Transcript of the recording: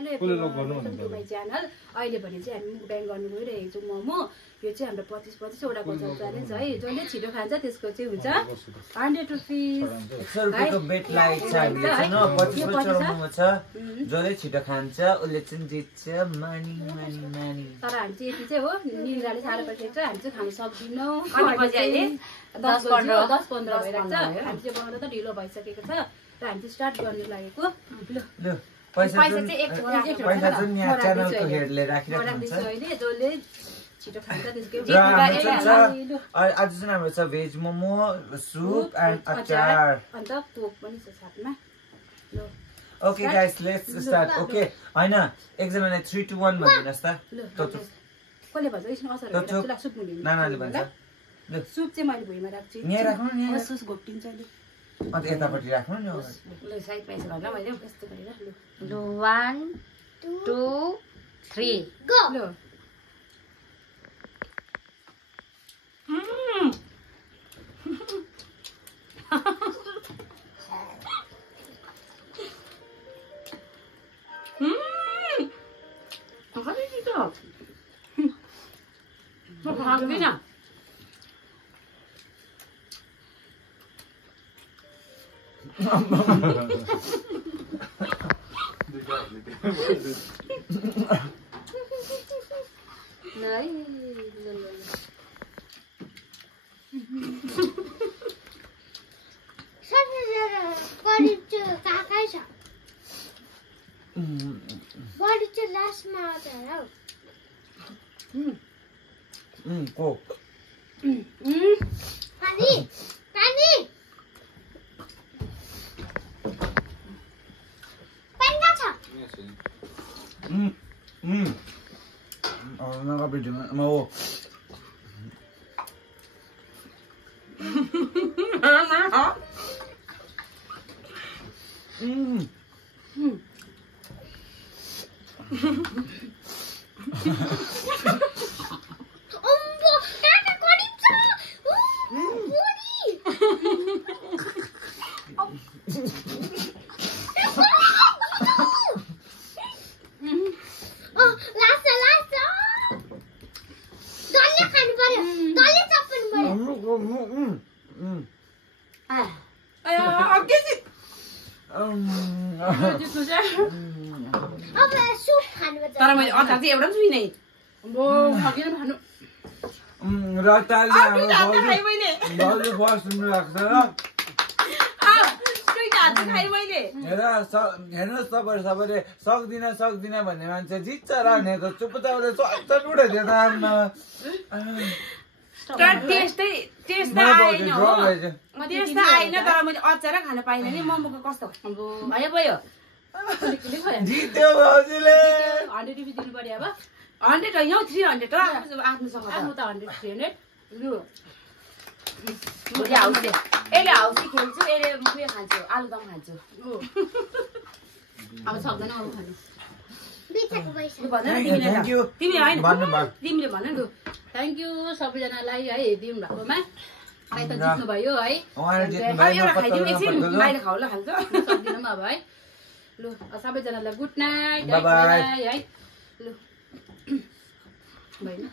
hello my channel अहिले भने चाहिँ हामी मुकब्याङ गर्नु गइरहेको छौँ मोमो यो चाहिँ हाम्रो 25 वटाको छ च्यालेन्ज है जसले छिटो खान्छ त्यसको चाहिँ हुन्छ 100 रुपीस जसले छिटो खान्छ उसले चाहिँ जित्छ मानी मानी मानी तर हामी चाहिँ यति चाहिँ हो निन्द्राले साह्रो परिसकेको छ हामी चाहिँ खान सक्दिनौँ 10-15 भइरहेको छ हामी चाहिँ बनाउँदा त ढिलो भइसकेको छ र हामी चाहिँ स्टार्ट गर्नु लागेको ल पैसा चाहिँ यहाँ च्यानलको हेडले राखिराख्नुहुन्छ अहिले जसले छिटो खान्छ त्यसको आज चाहिँ हाम्रो छ भेज मोमो सुप एन्ड अचार अन्त कोक पनि छ साथमा ल okay guys let's start okay हैन एकजनाले 3 2 1 भन्दिनुस् त कसले भन्छ यसमा असर हुन्छ सुप मुनि नानाले भन्छ ल सुप चाहिँ मैले भुइँमा राख्छु यहाँ राख्नु नि यहाँ सस घोप्टिन्छ अहिले अन्त यतापट्टि राख्नु नि ल साइड पाइस गर्ला मैले यस्तो गरेर ल 1 2 3 गो ल कोक पानी पानी पानी छ नका भिडियोमा म हो तर मैले अचार चाहिँ एउटा पनि छुइनै अम्बो फकिन खानु रक्ताले हामीले फर्स्ट राख्छ हेर्नुहोस् सबैले सक्दिन भन्ने मान्छे जित्छ र भनेको चुपचापले चट उठाइदियो टेस्ट आएन तर मैले अचार खान पाइनँ नि मोमोको कस्तो भयो जित्यो भाउजूले 100 रुपियाँ दिनु पर्यो अब 100 होइन 300 आफ्नोसँग म त 100 300 लु यसले हाउसी खेल्छु यसले उयो खान्छु आलुदम खान्छु अब सक्दैन अरू खानु तिमीले भन लु थ्याङ्क यू सबैजनालाई है हेरिदिनु भएकोमा अहिले त जित्नु भयो है एउटा खाइदिउँ एकछिन बाहिर खाउला खान्छ सक्दिनँ अब है लु सबैजनालाई गुड नाइट है लु भएन